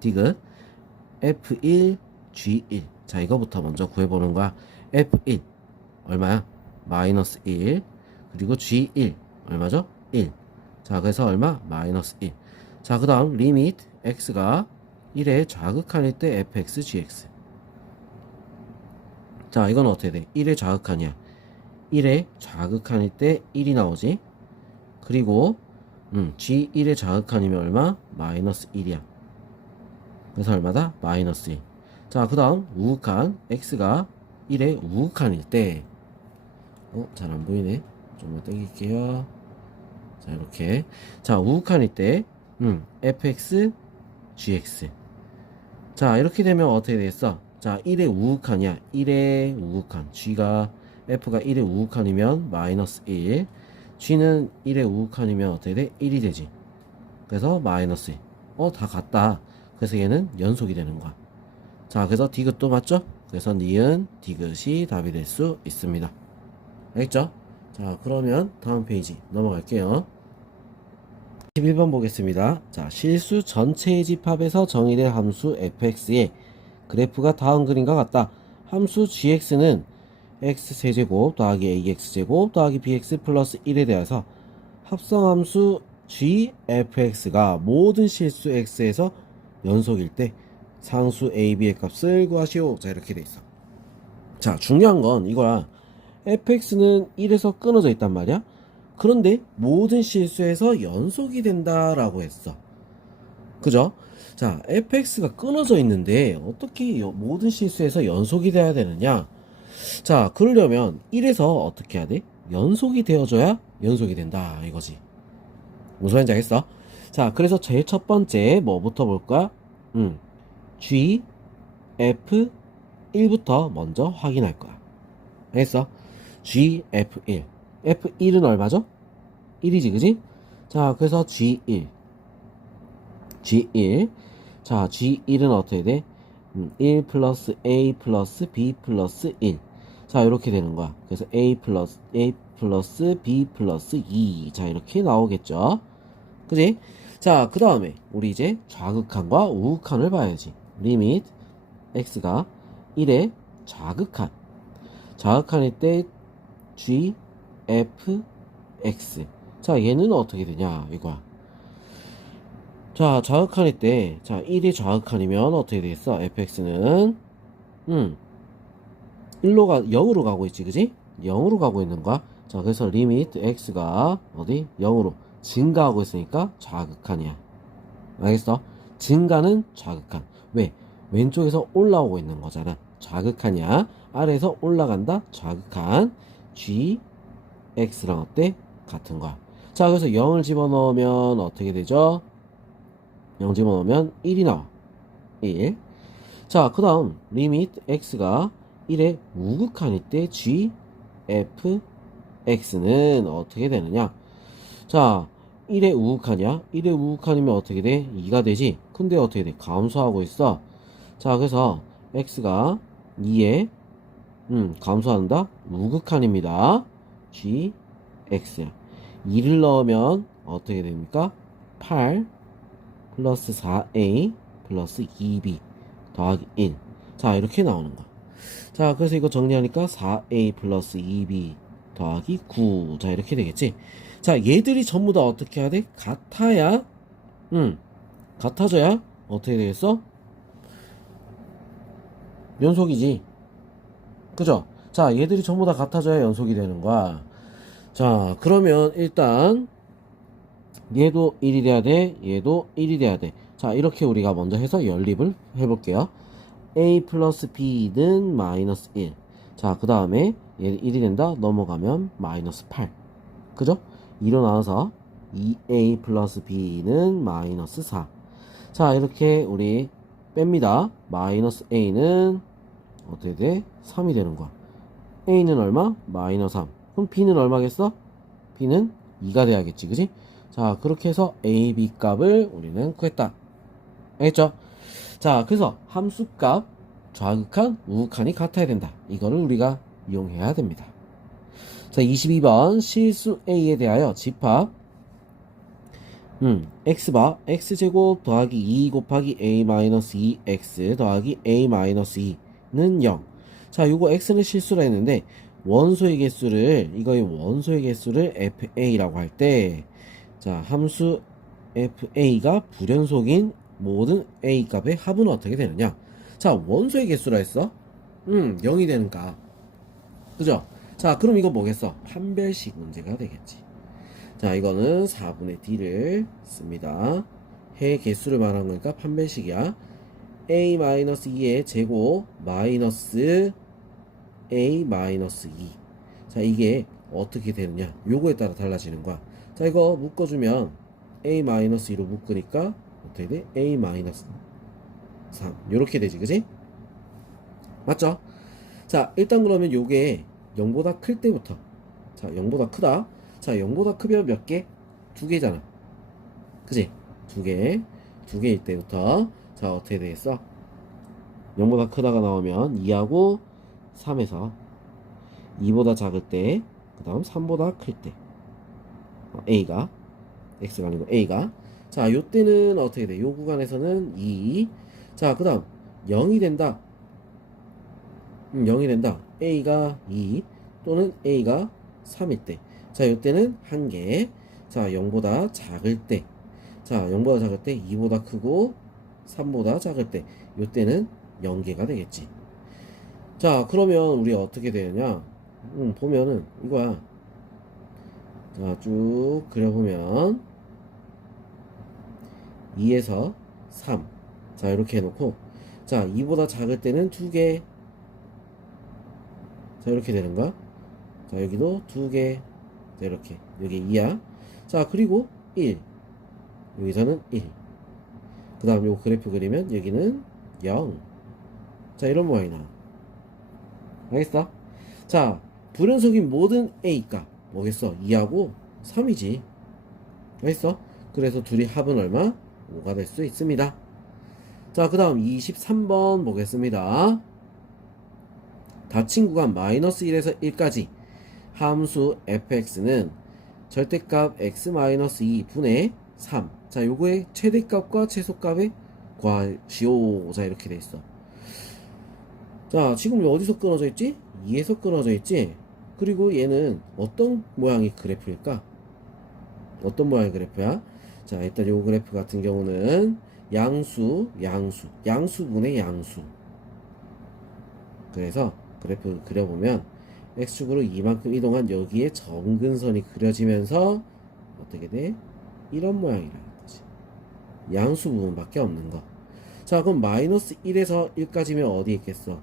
디귿 f1 g1. 자, 이거부터 먼저 구해보는 거야. f1 얼마야? 마이너스 1. 그리고 g1 얼마죠? 1. 자, 그래서 얼마? 마이너스 1. 자, 그 다음 리미트 x가 1에 좌극한일 때 fx gx. 자, 이건 어떻게 돼? 1에 좌극한이야. 1에 좌극한일 때 1이 나오지. 그리고 g1에 좌극한이면 얼마? 마이너스 1이야. 그래서 얼마다? 마이너스 1. 자, 그 다음 우극한 x가 1에 우극한일 때, 잘 안 보이네. 좀만 당길게요. 자, 이렇게. 자, 우극한일 때, fx, gx. 자, 이렇게 되면 어떻게 되겠어? 자, 1의 우극한이야. 1의 우극한. g가, f가 1의 우극한이면 마이너스 1. g는 1의 우극한이면 어떻게 돼? 1이 되지. 그래서 마이너스 1. 다 같다. 그래서 얘는 연속이 되는 거야. 자, 그래서 디귿도 맞죠? 그래서 니은 디귿이 답이 될 수 있습니다. 알겠죠? 자, 그러면 다음 페이지 넘어갈게요. 11번 보겠습니다. 자, 실수 전체의 집합에서 정의된 함수 fx의 그래프가 다음 그림과 같다. 함수 gx는 x세제곱 더하기 ax제곱 더하기 bx 플러스 1에 대해서 합성함수 gfx가 모든 실수 x에서 연속일 때 상수 ab의 값을 구하시오. 자, 이렇게 돼 있어. 자, 중요한 건 이거야. fx는 1에서 끊어져 있단 말이야. 그런데 모든 실수에서 연속이 된다라고 했어. 그죠? 자, fx가 끊어져 있는데 어떻게 모든 실수에서 연속이 돼야 되느냐? 자, 그러려면 1에서 어떻게 해야 돼? 연속이 되어줘야 연속이 된다 이거지. 무슨 말인지 알겠어? 자, 그래서 제일 첫 번째 뭐부터 볼까? g, f, 1부터 먼저 확인할 거야. 알겠어? g, f1. f1은 얼마죠? 1이지, 그지? 자, 그래서 g1. g1. 자, g1은 어떻게 돼? 1 플러스 a 플러스 b 플러스 1. 자, 이렇게 되는 거야. 그래서 a 플러스 b 플러스 2. 자, 이렇게 나오겠죠? 그지? 자, 그 다음에 우리 이제 좌극한과 우극한을 봐야지. 리밋 x가 1의 좌극한. 좌극한일 때 g, f, x. 자, 얘는 어떻게 되냐 이거야. 자, 좌극한일 때, 자, 1이 좌극한이면 어떻게 되겠어? fx는 0으로 가고 있지, 그지? 0으로 가고 있는 거야. 자, 그래서 리미트 x가 어디? 0으로 증가하고 있으니까 좌극한이야. 알겠어? 증가는 좌극한. 왜? 왼쪽에서 올라오고 있는 거잖아. 좌극한이야. 아래에서 올라간다. 좌극한. g, x랑 어때? 같은 거야. 자, 그래서 0을 집어넣으면 어떻게 되죠? 0 집어넣으면 1이 나와. 1. 자, 그 다음 리미트 x가 1의 우극한일 때 g, f, x는 어떻게 되느냐? 자, 1의 우극한이야. 1의 우극한이면 어떻게 돼? 2가 되지. 근데 어떻게 돼? 감소하고 있어. 자, 그래서 x가 2에 감소한다. 우극한입니다. g, x야. 2를 넣으면 어떻게 됩니까? 8 플러스 4a 플러스 2b 더하기 1. 자, 이렇게 나오는 거. 자, 그래서 이거 정리하니까 4a 플러스 2b 더하기 9. 자, 이렇게 되겠지. 자, 얘들이 전부 다 어떻게 해야 돼? 같아야, 같아져야 어떻게 되겠어? 연속이지. 그죠? 자, 얘들이 전부 다 같아져야 연속이 되는 거야. 자, 그러면 일단 얘도 1이 돼야 돼. 얘도 1이 돼야 돼. 자, 이렇게 우리가 먼저 해서 연립을 해볼게요. a 플러스 b는 마이너스 1. 자, 그 다음에 얘 1이 된다. 넘어가면 마이너스 8. 그죠? 2로 나와서 2a 플러스 b는 마이너스 4. 자, 이렇게 우리 뺍니다. 마이너스 a는 어떻게 돼? 3이 되는 거야. a는 얼마? 마이너스 3. 그럼 b는 얼마겠어? b는 2가 돼야겠지, 그지? 자, 그렇게 해서 a, b 값을 우리는 구했다. 알겠죠? 자, 그래서 함수값 좌극한 우극한이 같아야 된다. 이거를 우리가 이용해야 됩니다. 자, 22번 실수 a에 대하여 집합 x바 x제곱 더하기 2 곱하기 a-2x 더하기 a-2는 0. 자, 요거 x는 실수라 했는데 원소의 개수를, 이거의 원소의 개수를 fa라고 할 때, 자, 함수 fa가 불연속인 모든 a 값의 합은 어떻게 되느냐? 자, 원소의 개수라 했어? 0이 되는 값. 그죠? 자, 그럼 이거 뭐겠어? 판별식 문제가 되겠지. 자, 이거는 4분의 d를 씁니다. 해 개수를 말하는 거니까 판별식이야. a-2의 제곱 마이너스 a-2. 자, 이게 어떻게 되느냐? 요거에 따라 달라지는 거야. 자, 이거 묶어주면 a-2로 묶으니까 어떻게 돼? a-3 요렇게 되지, 그지? 맞죠? 자, 일단 그러면 요게 0보다 클 때부터, 자, 0보다 크다. 자, 0보다 크면 몇 개? 2개잖아. 그지? 2개. 2개일 때부터, 자, 어떻게 되겠어? 0보다 크다가 나오면 2하고 3에서 2보다 작을 때, 그 다음 3보다 클 때, a가, x가 아니고 a가, 자, 요 때는 어떻게 돼? 요 구간에서는 2. 자, 그 다음 0이 된다. 0이 된다. a가 2 또는 a가 3일 때. 자, 요 때는 1개. 자, 0보다 작을 때. 자, 0보다 작을 때 2보다 크고 3보다 작을 때. 요 때는 0개가 되겠지. 자, 그러면 우리 어떻게 되느냐? 보면은 이거야. 자, 쭉 그려보면 2에서 3. 자, 이렇게 해놓고, 자, 2보다 작을 때는 2개. 자, 이렇게 되는 거야. 자, 여기도 2개. 자, 이렇게. 여기 2야. 자, 그리고 1. 여기서는 1. 그 다음 요 그래프 그리면 여기는 0. 자, 이런 모양이 나와. 알겠어? 자, 불연속인 모든 a 값 뭐겠어? 2하고 3이지. 알겠어? 그래서 둘이 합은 얼마? 5가 될 수 있습니다. 자, 그 다음 23번 보겠습니다. 닫힌 구간 마이너스 1에서 1까지 함수 fx는 절대값 x-2 분의 3. 자, 요거의 최대값과 최소값의 괄시오. 자, 이렇게 돼 있어. 자, 지금 어디서 끊어져 있지? 2에서 끊어져 있지? 그리고 얘는 어떤 모양의 그래프일까? 어떤 모양의 그래프야? 자, 일단 요 그래프 같은 경우는 양수분의 양수. 그래서 그래프 그려보면 x축으로 이만큼 이동한 여기에 정근선이 그려지면서 어떻게 돼? 이런 모양이라는 거지. 양수 부분밖에 없는 거. 자, 그럼 마이너스 1에서 1까지면 어디 있겠어?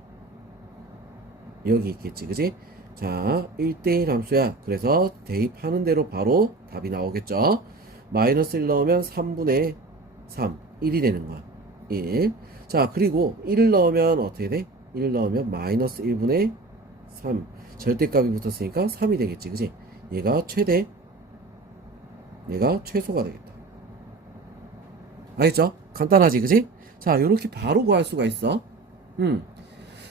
여기 있겠지, 그지? 자, 1대1 함수야. 그래서 대입하는 대로 바로 답이 나오겠죠. 마이너스 1 넣으면 3분의 3, 1이 되는 거야. 1. 자, 그리고 1을 넣으면 어떻게 돼? 1을 넣으면 마이너스 1분의 3. 절대값이 붙었으니까 3이 되겠지, 그지? 얘가 최대, 얘가 최소가 되겠다. 알겠죠? 간단하지, 그지? 자, 요렇게 바로 구할 수가 있어.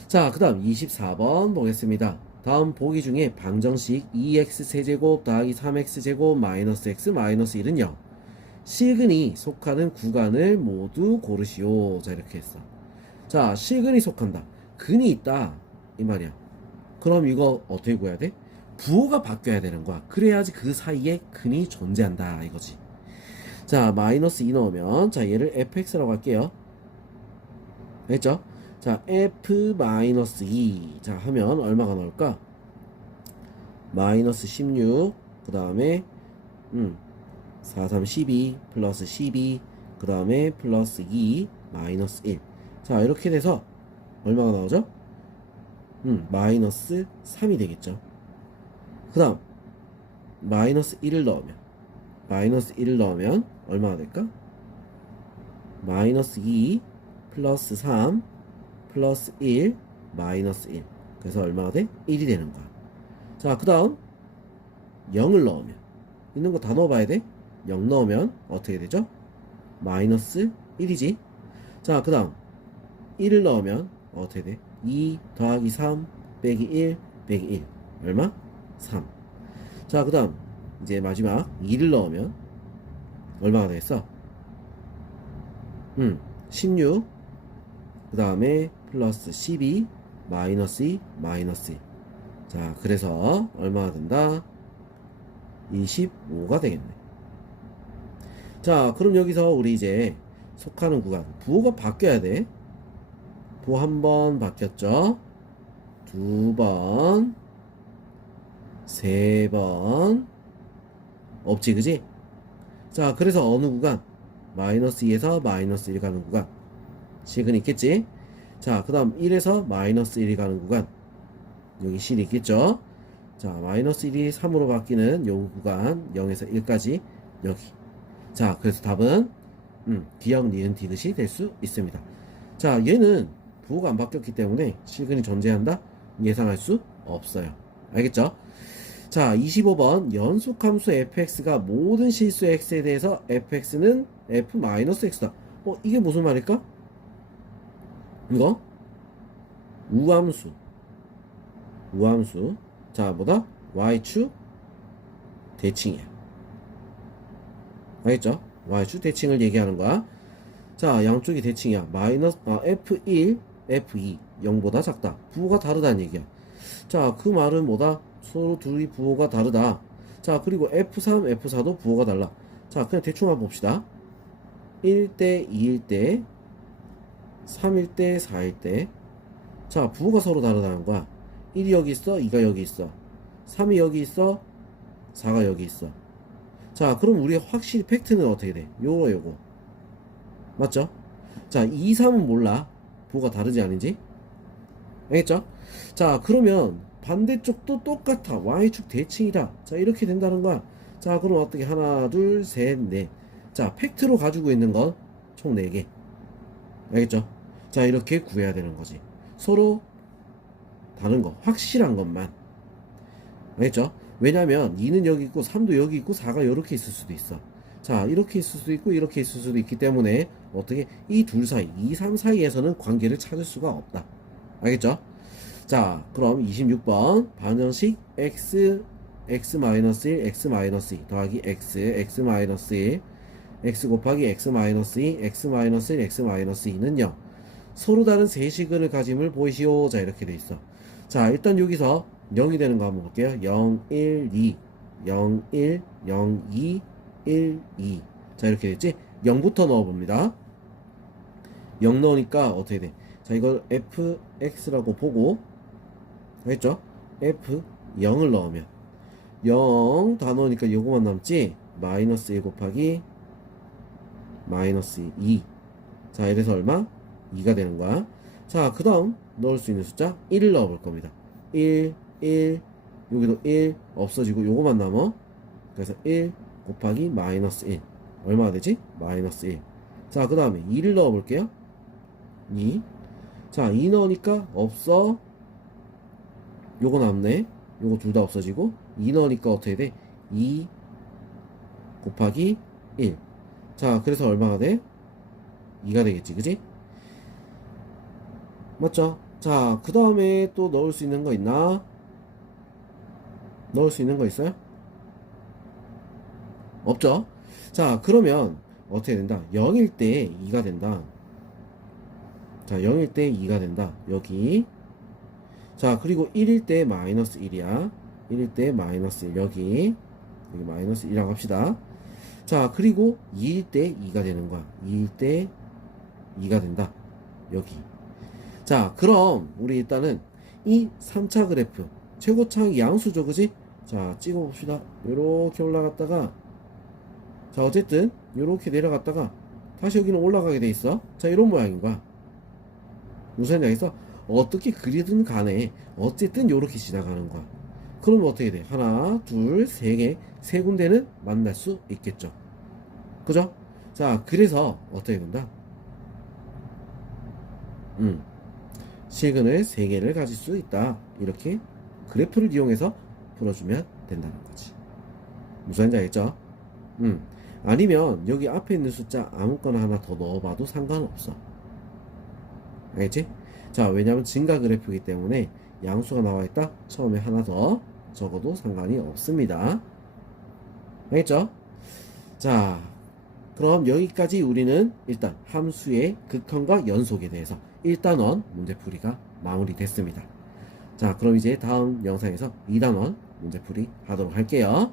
자, 그 다음 24번 보겠습니다. 다음 보기 중에 방정식 2x 세제곱 더하기 3x제곱 마이너스 x 마이너스 1은 0. 실근이 속하는 구간을 모두 고르시오. 자, 이렇게 했어. 자, 실근이 속한다. 근이 있다. 이 말이야. 그럼 이거 어떻게 구해야 돼? 부호가 바뀌어야 되는 거야. 그래야지 그 사이에 근이 존재한다. 이거지. 자, 마이너스 2 넣으면, 자, 얘를 fx라고 할게요. 됐죠? 자, f 마이너스 2. 자, 하면 얼마가 나올까? 마이너스 16. 그 다음에, 4, 3, 12. 플러스 12. 그 다음에 플러스 2. 마이너스 1. 자, 이렇게 돼서 얼마가 나오죠? 마이너스 3이 되겠죠. 그 다음, 마이너스 1을 넣으면, 얼마가 될까? 마이너스 2, 플러스 3, 플러스 1, 마이너스 1. 그래서 얼마가 돼? 1이 되는 거야. 자, 그 다음, 0을 넣으면, 있는 거 다 넣어봐야 돼? 0 넣으면, 어떻게 되죠? 마이너스 1이지. 자, 그 다음, 1을 넣으면, 어떻게 돼? 2 더하기 3 빼기 1 빼기 1. 얼마? 3. 자, 그 다음, 이제 마지막 2를 넣으면, 얼마가 되겠어? 16. 그 다음에 플러스 12 마이너스 2 마이너스 1. 자, 그래서 얼마가 된다? 25가 되겠네. 자, 그럼 여기서 우리 이제 속하는 구간 부호가 바뀌어야 돼. 부호 한 번 바뀌었죠? 두 번, 세 번 없지, 그지? 자, 그래서 어느 구간? 마이너스 2에서 마이너스 1 가는 구간 식은 있겠지? 자, 그 다음 1에서 마이너스 1이 가는 구간 여기 실이 있겠죠? 자, 마이너스 1이 3으로 바뀌는 요 구간 0에서 1까지 여기. 자, 그래서 답은 기역, 니은, 디귿이 될 수 있습니다. 자, 얘는 부호가 안 바뀌었기 때문에 실근이 존재한다? 예상할 수 없어요. 알겠죠? 자, 25번 연속함수 fx가 모든 실수 x에 대해서 fx는 f-x다. 이게 무슨 말일까? 이거 우함수. 자, 뭐다? y축 대칭이야. 알겠죠? y축 대칭을 얘기하는 거야. 자, 양쪽이 대칭이야. f1, f2 0보다 작다. 부호가 다르다는 얘기야. 자, 그 말은 뭐다? 서로 둘이 부호가 다르다. 자, 그리고 f3, f4도 부호가 달라. 자, 그냥 대충 한번 봅시다. 1대 2일 때, 3일 때, 4일 때. 자, 부호가 서로 다르다는 거야. 1이 여기 있어, 2가 여기 있어. 3이 여기 있어, 4가 여기 있어. 자, 그럼 우리 확실히 팩트는 어떻게 돼? 요거. 맞죠? 자, 2, 3은 몰라. 부호가 다르지 아닌지? 알겠죠? 자, 그러면 반대쪽도 똑같아. y축 대칭이다. 자, 이렇게 된다는 거야. 자, 그럼 어떻게? 하나, 둘, 셋, 넷. 자, 팩트로 가지고 있는 건 총 4개. 알겠죠? 자, 이렇게 구해야 되는 거지. 서로 다른 거, 확실한 것만. 알겠죠? 왜냐면 2는 여기 있고 3도 여기 있고 4가 이렇게 있을 수도 있어. 자, 이렇게 있을 수도 있고 이렇게 있을 수도 있기 때문에 어떻게 이 둘 사이, 2, 3 사이에서는 관계를 찾을 수가 없다. 알겠죠? 자, 그럼 26번 방정식 x, x-1, x-2 더하기 x, x-1, x 곱하기 x-2, x-1, x-2는 0. 서로 다른 세식을 가짐을 보이시오. 자, 이렇게 돼 있어. 자, 일단 여기서 0이 되는 거 한번 볼게요. 0, 1, 2, 0, 1, 0, 2, 1, 2. 자, 이렇게 됐지? 0부터 넣어봅니다. 0 넣으니까 어떻게 돼? 자, 이걸 fx라고 보고, 알겠죠? f 0을 넣으면 0 다 넣으니까 요거만 남지? 마이너스 1 곱하기 마이너스 2. 자, 이래서 얼마? 2가 되는 거야. 자, 그 다음 넣을 수 있는 숫자 1을 넣어 볼 겁니다. 1, 1, 여기도 1 없어지고 요거만 남어. 그래서 1 곱하기 마이너스 1. 얼마가 되지? 마이너스 1. 자, 그 다음에 2를 넣어 볼게요. 2. 자, 2 넣으니까 없어. 요거 남네. 요거 둘 다 없어지고 2 넣으니까 어떻게 돼? 2 곱하기 1. 자, 그래서 얼마가 돼? 2가 되겠지, 그지? 맞죠? 자, 그 다음에 또 넣을 수 있는 거 있나? 넣을 수 있는 거 있어요? 없죠? 자, 그러면 어떻게 된다? 0일 때 2가 된다. 자, 0일 때 2가 된다. 여기. 자, 그리고 1일 때 마이너스 1이야. 1일 때 마이너스 1. 여기 마이너스 1이라고 합시다. 자, 그리고 2일 때 2가 되는 거야. 2일 때 2가 된다. 여기. 자, 그럼 우리 일단은 이 3차 그래프 최고차항 양수죠, 그지? 자, 찍어 봅시다. 요렇게 올라갔다가, 자, 어쨌든 요렇게 내려갔다가 다시 여기는 올라가게 돼 있어. 자, 이런 모양인 거야. 무슨 얘기겠어? 어떻게 그리든 간에 어쨌든 요렇게 지나가는 거야. 그러면 어떻게 돼? 하나, 둘, 세 개, 세 군데는 만날 수 있겠죠. 그죠? 자, 그래서 어떻게 된다? 실근을 세 개를 가질 수 있다. 이렇게 그래프를 이용해서 풀어주면 된다는 거지. 무슨 말인지 알겠죠? 아니면 여기 앞에 있는 숫자 아무거나 하나 더 넣어봐도 상관없어. 알겠지? 자, 왜냐면 증가 그래프이기 때문에 양수가 나와 있다. 처음에 하나 더 적어도 상관이 없습니다. 알겠죠? 자, 그럼 여기까지 우리는 일단 함수의 극한과 연속에 대해서 1단원 문제풀이가 마무리됐습니다. 자, 그럼 이제 다음 영상에서 2단원 문제풀이 하도록 할게요.